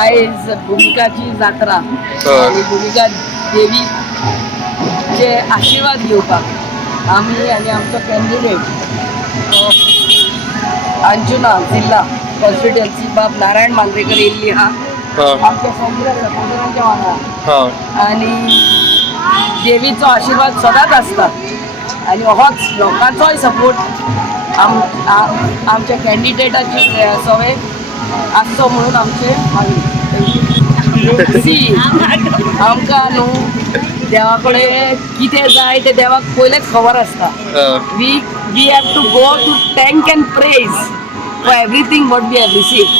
आयज भुमिकाची जात्रा आणि भुमिका देवीचे आशीर्वाद घेवपाक आमी आनी आमचो कॅन्डिडेट अंजुना जिल्हा कॉन्स्टिट्युएन्सी बाब नारायण मांद्रेकर येयल्ली आहा आमच्या सगळ्या सपोर्टरांच्या वांगडा आनी देवीचो आशीर्वाद सदांच आसता आनी होच लोकांचोय सपोर्ट आमच्या कॅन्डिडेटाची सवय आसचो म्हणून आमचे मागणी आमकां न्हू देवा कडेन कितें जाय तें देवाक पयलेंच खबर आसता we have to go to thank and praise for everything what we have received.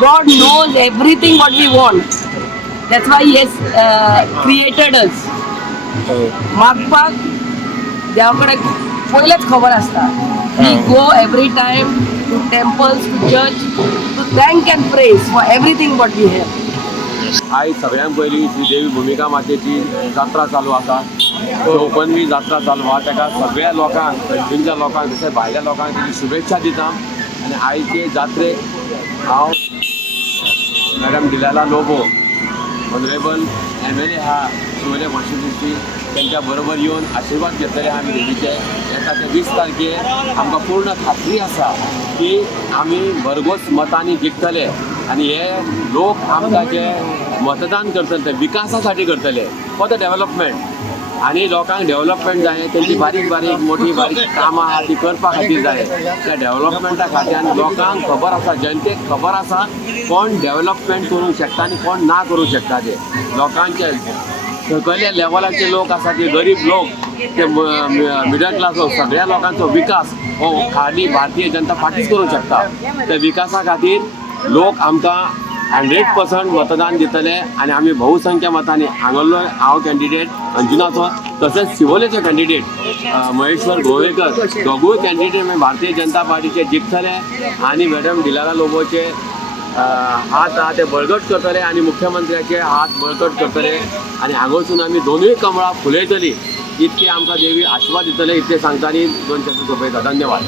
God knows everything what we want. That's why he has created us. मागपाक देवा कडेन पयलेंच खबर आसता. We go every time to temples, to church, to thank and praise for everything what we have. आज सगळ्यांत पयलीं श्री देवी भुमिका मातेची जात्रा चालू आसा. 54वी जात्रा चालू आहा. ताका सगळ्या लोकांक कंट्रीच्या लोकांक तशेंच भायल्या लोकांक ताची शुभेच्छा दिता. आनी आयचे जात्रेक हांव मॅडम डिलाला लोबो ऑनरेबल MLA आहा शिवोले कॉन्स्टिट्युएन्सी त्यांच्या बरोबर येवन आशीर्वाद घेतले आमी देवीचे. येता ते 20 तारखेर आमकां पूर्ण खात्री आसा की आमी भरघोस मतांनी जिखतले आनी हे लोक आमकां जे मतदान करतले ते विकासा साठी करतले फॉर द डेव्हलपमेंट. आनी लोकांक डेव्हलपमेंट जाय तेंची बारीक बारीक मोठी बारीक कामां आहा ती करपा खातीर जाय. त्या डेव्हलपमेंटा खातीर आनी लोकांक खबर आसा जनतेक खबर आसा कोण डेव्हलपमेंट करूंक शकता आनी कोण ना करूंक शकता. ते लोकांचे सकयल्या लेवलाचे लोक आसा ते गरीब लोक ते मिडल क्लास लोक सगळ्या लोकांचो विकास हो खाली भारतीय जनता पार्टीच करूंक शकता. त्या विकासा खातीर लोक आमकां 100% मतदान दितले आनी आमी बहुसंख्य मतांनी हांगलो हांव कॅन्डिडेट अंजुनाचो तशेंच शिवोलेचो कॅन्डिडेट महेश्वर गोवेकर दोगूय कॅन्डिडेट भारतीय जनता पार्टीचे जिखतले आनी मॅडम डिलाला लोबोचे हात आहा ते बळकट करतले आनी मुख्यमंत्र्याचे हात बळकट करतले आनी हांगसून आमी दोनूय कमळां फुलयतली इतके आमकां देवी आशीर्वाद दितले इतके सांगता आनी 2 शब्द सोंपयता. धन्यवाद.